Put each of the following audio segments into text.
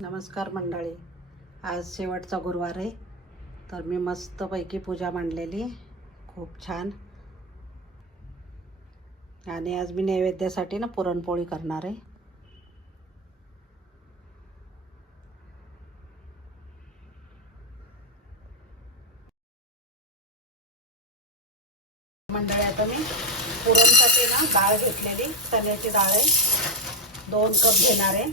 नमस्कार मंडळी. आज शेवटचा गुरुवार आहे, तर मी मस्तपैकी पूजा मांडलेली, खूप छान. आणि आज मी नैवेद्यासाठी पुरणपोळी करणार आहे. मंडळी, आता मी पुरणसाठी डाळ घेतलेली, चण्याची डाळ आहे, 2 कप घेणार आहे.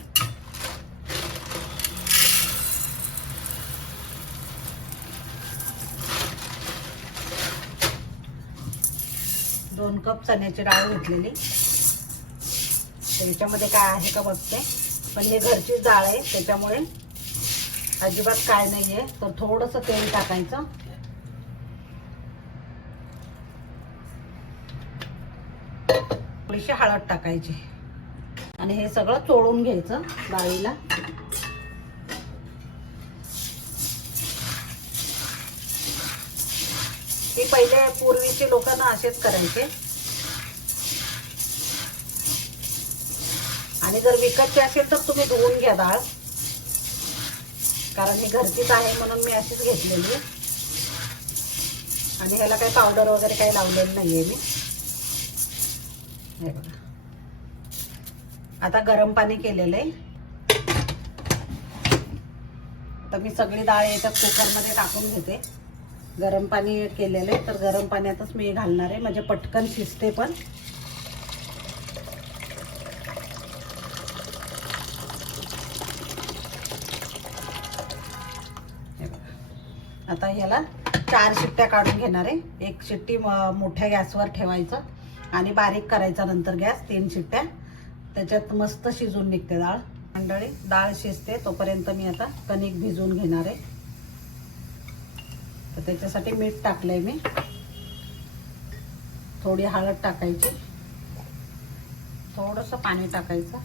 दोन कप चण्याची डाळ घेतलेली. त्याच्यामध्ये काय आहे का बघते, पण हे घरचीच डाळ आहे त्याच्यामुळे अजिबात काय नाही आहे. तर थोडंसं तेल टाकायचं, थोडीशी हळद टाकायची आणि हे सगळं चोळून घ्यायचं डाळीला. हे पहिले पूर्वीचे लोक असेच करायचे. आणि जर विकतची असेल तर तुम्ही धुवून घ्या डाळ, कारण ही घरचीच आहे म्हणून मी अशीच घेतलेली. आणि ह्याला काही पावडर वगैरे काही लावलेलं नाहीये मी. हे बघा, आता गरम पाणी केलेलं आहे. तर मी सगळी डाळ याच्यात कुकरमध्ये टाकून घेते. गरम पाणी केलेलं आहे, तर गरम पाण्यातच मी घालणार आहे, म्हणजे पटकन शिजते पण. आता ह्याला 4 शिट्ट्या काढून घेणार आहे. 1 शिट्टी मोठ्या गॅसवर ठेवायचं आणि बारीक करायचा नंतर गॅस 3 शिट्ट्या. त्याच्यात मस्त शिजून निघते डाळ. मंडळी, डाळ शिजते तोपर्यंत मी आता कणिक भिजवून घेणार आहे. तर त्याच्यासाठी मीठ टाकलंय मी, थोडी हळद टाकायची, थोडंसं पाणी टाकायचं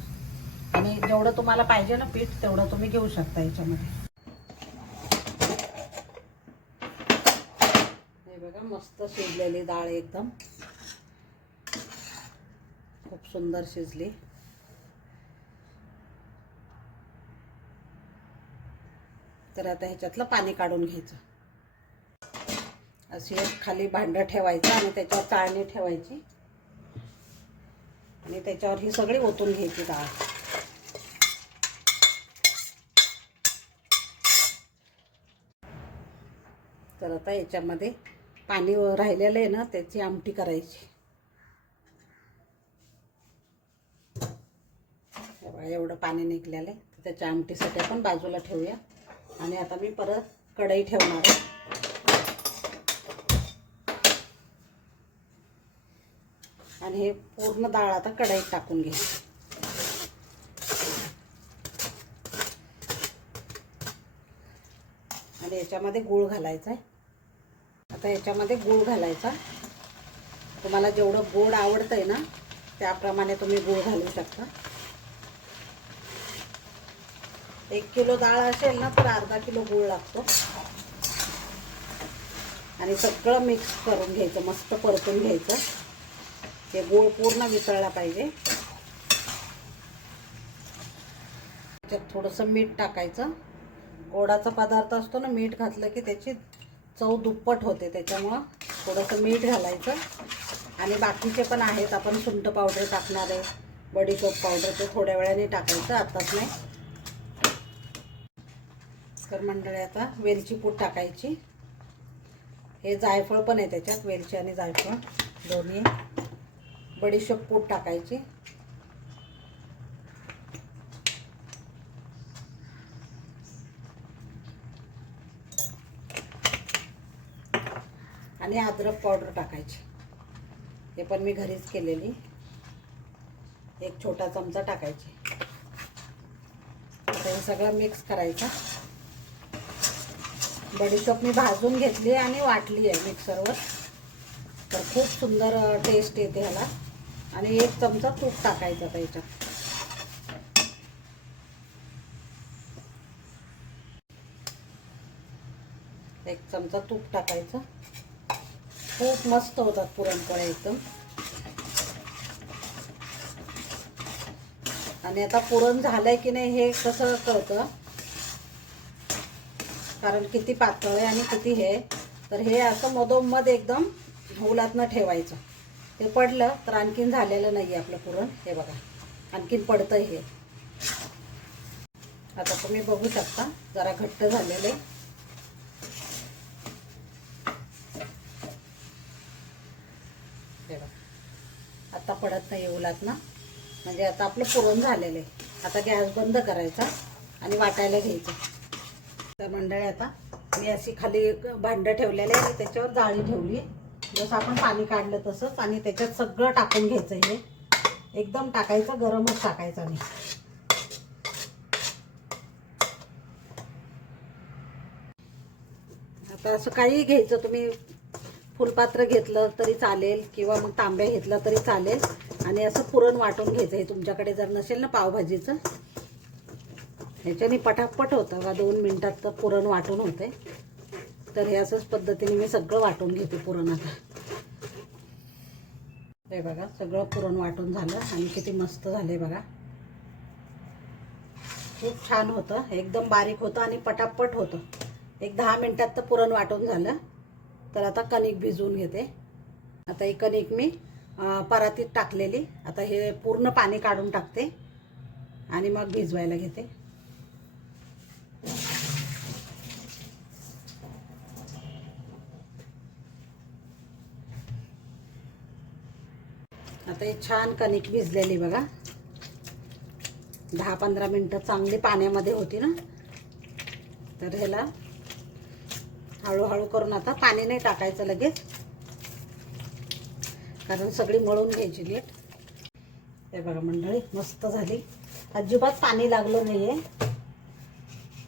आणि जेवढं तुम्हाला पाहिजे ना पीठ तेवढं तुम्ही घेऊ शकता याच्यामध्ये. हे बघा, मस्त शिजलेली डाळ, एकदम खूप सुंदर शिजली. तर आता ह्याच्यातलं पाणी काढून घ्यायचं. अशी एक खाली भांडं ठेवायचं आणि त्याच्यावर चाळणी ठेवायची आणि त्याच्यावर ही सगळी ओतून घ्यायची डाळ. तर आता याच्यामध्ये पाणी राहिलेलं आहे ना, त्याची आमटी करायची. एवढं पाणी निघलेलं आहे, त्याच्या आमटीसाठी आपण बाजूला ठेवूया. आणि आता मी परत कढई ठेवणार आहे. आणि हे पूर्ण डाळ आता कढईत टाकून घ्यायची. आणि याच्यामध्ये गूळ घालायचा आहे. आता याच्यामध्ये गूळ घालायचा. तुम्हाला जेवढं गोड आवडतंय ना त्याप्रमाणे तुम्ही गूळ घालू शकता. 1 किलो डाळ असेल ना तर अर्धा किलो गूळ लागतो. आणि सगळं मिक्स करून घ्यायचं, मस्त परतून घ्यायचं. हे गूळ पूर्ण वितळला पाहिजे. त्याच्यात थोडंसं मीठ टाकायचं. गोडाचा पदार्थ असतो ना, मीठ घातलं की त्याची चव दुप्पट होते, त्याच्यामुळं थोडंसं मीठ घालायचं. आणि बाकीचे पण आहेत, आपण सुंठ पावडर टाकणार आहे, बडीशोप पावडर, ते थोड्या वेळाने टाकायचं, आताच नाही. तर मंडळी, आता वेलची पूड टाकायची. हे जायफळ पण आहे त्याच्यात, वेलची आणि जायफळ दोन्ही. बडीशोप पूड टाकायची. आणि अद्रक पावडर टाकायची. हे पण मी घरीच केलेली, 1 छोटा चमचा टाकायची. आता हे सगळं मिक्स करायचं. बडीशोप मी भाजून घेतली आणि वाटली आहे मिक्सरवर, तर खूप सुंदर टेस्ट येते ह्याला. आणि 1 चमचा तूप टाकायचं आता याच्यात. एक चमचा तूप टाकायचं. खूप मस्त होतात पुरणपोळ्या एकदम. आणि आता पुरण झालंय की नाही हे कसं कळतं, कारण किती पातळ आहे आणि किती हे आहे. तर हे असं मधोमध एकदम उलातनं ठेवायचं. ते पडलं तर आणखीन झालेलं नाही आहे आपलं पुरण. हे बघा आणखीन पडतं हे. आता तुम्ही बघू शकता जरा घट्ट झालेलं आहे. हे बघा आता पडत नाही उलातनं, म्हणजे आता आपलं पुरण झालेलं आहे. आता गॅस बंद करायचा आणि वाटायला घ्यायचं. तर मंडळी आता मी अशी खाली भांडं ठेवलेलं आहे आणि त्याच्यावर जाळी ठेवली आहे. जसं आपण पाणी काढलं तसंच, आणि त्याच्यात सगळं टाकून घ्यायचं. हे एकदम टाकायचं, गरमच टाकायचं नाही. आता असं काही घ्यायचं तुम्ही, फुलपात्र घेतलं तरी चालेल किंवा मग तांब्या घेतला तरी चालेल, आणि असं पुरण वाटून घ्यायचं. हे तुमच्याकडे जर नसेल ना पावभाजीचं, ह्याच्याने पटापट होतं बघा, 2 मिनिटात तर पुरण वाटून होते. तर हे असंच पद्धतीने मी सगळं वाटून घेते पुरण. आता हे बघा सगळं पुरण वाटून झालं आणि किती मस्त झाले बघा. खूप छान होतं, एकदम बारीक होतं आणि पटापट होतं. एक 10 मिनिटात तर पुरण वाटून झालं. तर आता कणिक भिजवून घेते. आता ही कणिक मी परातीत टाकलेली. आता हे पूर्ण पाणी काढून टाकते आणि मग भिजवायला घेते. आता ही छान कणिक भिजलेली बघा. 10-15 मिनिटं चांगली पाण्यामध्ये होती ना. तर ह्याला हळूहळू करून आता पाणी नाही टाकायचं लगेच, कारण सगळी मळून घ्यायची नीट. हे बघा मंडळी मस्त झाली, अजिबात पाणी लागलं नाहीये.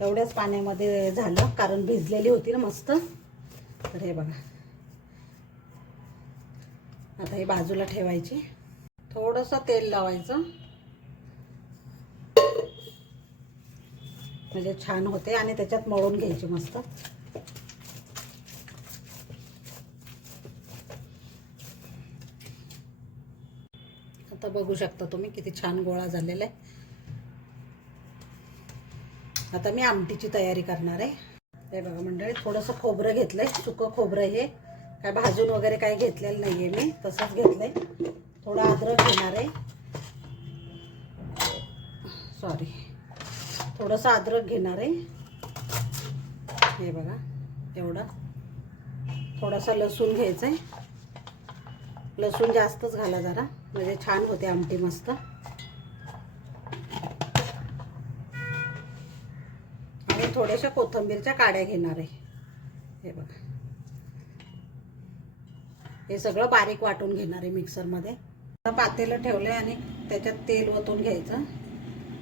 एवढ्याच पाण्यामध्ये झालं कारण भिजलेली होती ना मस्त. तर हे बघा आता ही बाजूला ठेवायची. थोडंसं तेल लावायचं म्हणजे छान होते, आणि त्याच्यात मळून घ्यायची मस्त. आता बघू शकता तुम्ही किती छान गोळा झालेला आहे. आता मी आमटीची तयारी करणार आहे. हे बघा मंडळी थोडंसं खोबरं घेतलंय, सुकं खोबरं. हे काय भाजून वगैरे काही घेतलेलं नाहीये मी, तसंच घेतलंय. थोडं अद्रक घेणार आहे, सॉरी थोडंसं अद्रक घेणार आहे. हे बघा एवढं. थोडासा लसूण घ्यायचा आहे, लसूण जास्तच घाला जरा, म्हणजे छान होते आमटी मस्त. आणि थोड्याशा कोथिंबीरच्या काड्या घेणार आहे. हे बघा हे सगळं बारीक वाटून घेणार आहे मिक्सरमध्ये. पातेलं ठेवले आणि त्याच्यात तेल ओतून घ्यायचं.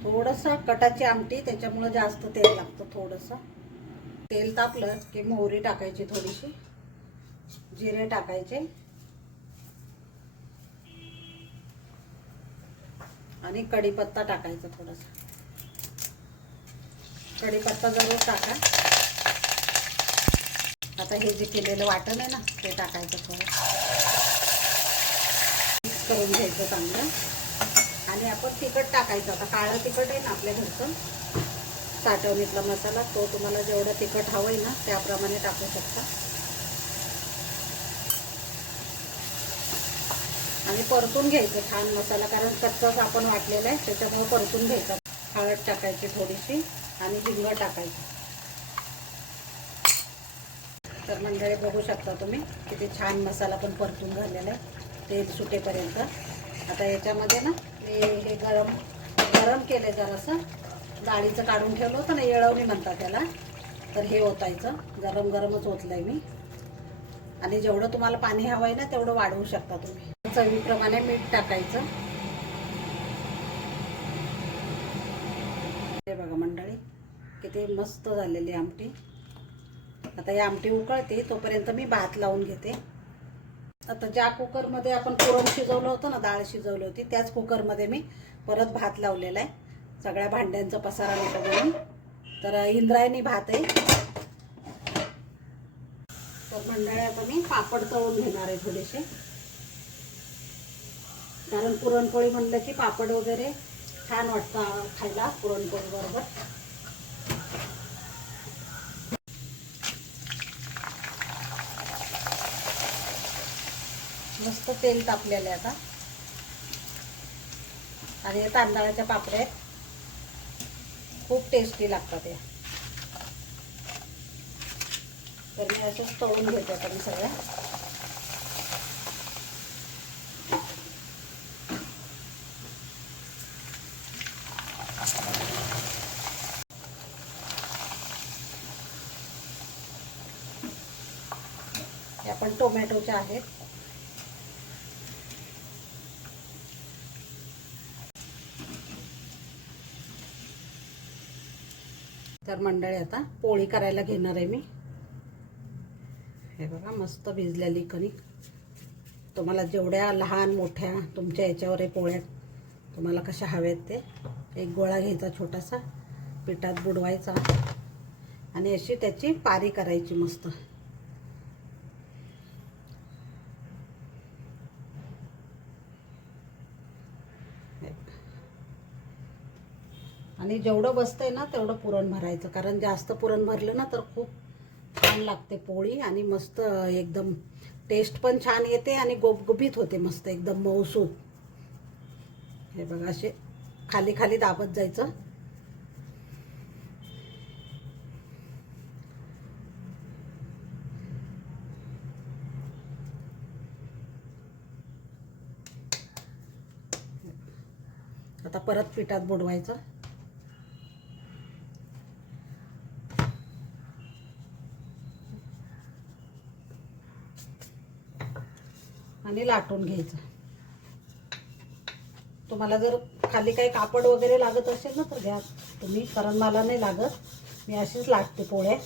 थोडंसं कटाची आमटी त्याच्यामुळे जास्त तेल लागतं. थोडंसं तेल तापलं की मोहरी टाकायची, थोडीशी जिरे टाकायचे, आणि कढीपत्ता टाकायचा थोडासा. कढीपत्ता जरूर टाका. आता हे जे केलेलं वाटण आहे ना ते टाकायचं, थोडं मिक्स करून घ्यायचं चांगलं. आणि आपण तिखट टाकायचं. आता काळं तिखट आहे ना आपल्या घरचं साठवणीतला मसाला, तो तुम्हाला जेवढं तिखट हवं आहे ना त्याप्रमाणे टाकू शकता. आणि परतून घ्यायचं छान मसाला, कारण कच्चाच आपण वाटलेला आहे त्याच्यामुळे परतून घ्यायचा. हळद टाकायची थोडीशी आणि हिंग टाकायची. तर मंडळी बघू शकता तुम्ही किती छान मसाला पण परतून झालेला आहे तेल सुटेपर्यंत. आता याच्यामध्ये ना मी हे गरम केले जरासं, डाळीचं काढून ठेवलं होतं ना, येळवणी म्हणतात त्याला. तर हे ओतायचं, गरम गरमच ओतलंय मी. आणि जेवढं तुम्हाला पाणी हवं आहे ना तेवढं वाढवू शकता तुम्ही. चवीप्रमाणे मीठ टाकायचं. हे बघा मंडळी किती मस्त झालेली आमटी. आता ही आमटी उकळते तोपर्यंत मी भात लावून घेते. आता ज्या कुकरमध्ये आपण पुरण शिजवलं होतं ना, डाळ शिजवली होती, त्याच कुकरमध्ये मी परत भात लावलेला आहे. सगळ्या भांड्यांचा पसारा नको म्हणून. तर इंद्रायणी भात आहे. तर मंडळी आता मी पापड तळून घेणार आहे थोडेसे, कारण पुरणपोळी म्हणलं की पापड वगैरे छान वाटतं खायला पुरणपोळी बरोबर. मस्त तेल तापलेलं आहे आता. आणि हे तांदळाच्या पापड्या आहेत, खूप टेस्टी लागतात या. तर मी असंच तळून घेते आता मी सगळ्या. या पण टोमॅटोच्या आहेत. तर मंडळी आता पोळी करायला घेणार आहे मी. हे बघा मस्त भिजलेली कणिक. तुम्हाला जेवढ्या लहान मोठ्या तुमच्या याच्यावर आहे पोळ्या, तुम्हाला कशा हव्यात ते. एक गोळा घ्यायचा छोटासा, पिठात बुडवायचा आणि अशी त्याची पारी करायची मस्त. आणि जेवढं बसतंय ना तेवढं पुरण भरायचं, कारण जास्त पुरण भरलं ना तर खूप छान लागते पोळी आणि मस्त एकदम टेस्ट पण छान येते आणि गुबगुबीत होते मस्त एकदम मऊसूत. हे बघा असे खाली खाली दाबत जायचं. आता परत पिठात बुडवायचं आणि लाटून घ्यायचं. तुम्हाला जर खाली काही कापड वगैरे लागत असेल ना तर घ्या तुम्ही, कारण मला नाही लागत, मी अशीच लाटते पोळ्या.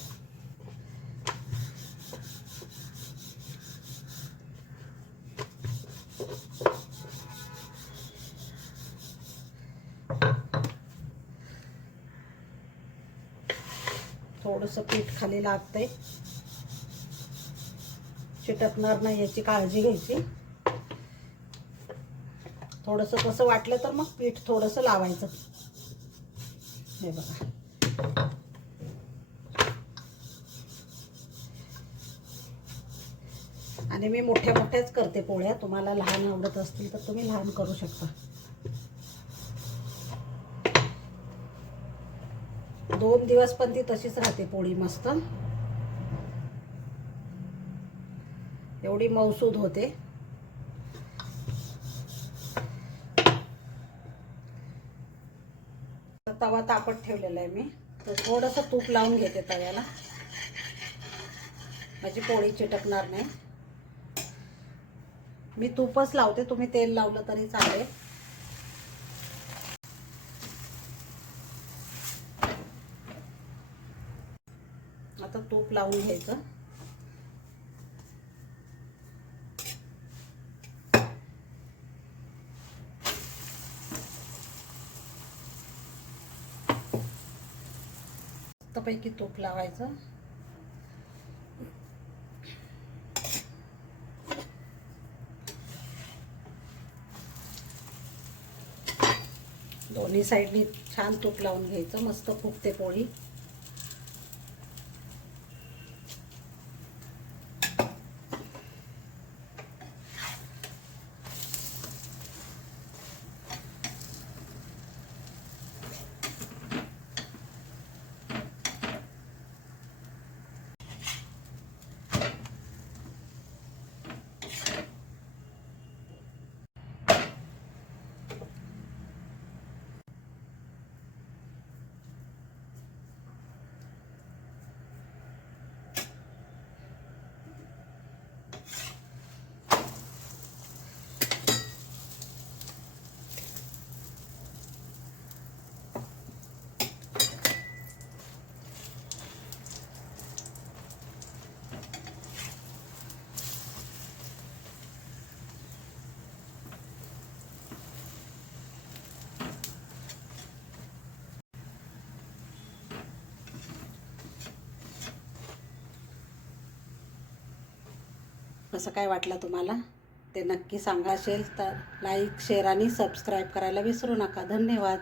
थोडंसं पीठ खाली लागतंय, चिटकणार नाही याची काळजी घ्यायची. थोडंसं कसं वाटलं तर मग पीठ थोडंसं लावायचं. हे बघा आणि मी मोठ्या मोठ्याच करते पोळ्या. तुम्हाला लहान आवडत असतील तर तुम्ही लहान करू शकता. 2 दिवस पण ती तशीच राहते पोळी मस्त, एवढी मऊसूद होते. तवा तापत ठेवलेला आहे मी, तर थोडंसं तूप लावून घेते तव्याला, माझी पोळी चिटकणार नाही. मी तूपच लावते, तुम्ही तेल लावलं तरी चालेल. आता तूप लावून घ्यायचं. मस्तपैकी तूप लावायचं. दोन्ही साईडनी छान तूप लावून घ्यायचं, मस्त फुगते पोळी. कसं काय वाटलं तुम्हाला ते नक्की सांगा. असेल तर लाईक शेअर आणि सबस्क्राईब करायला विसरू नका. धन्यवाद.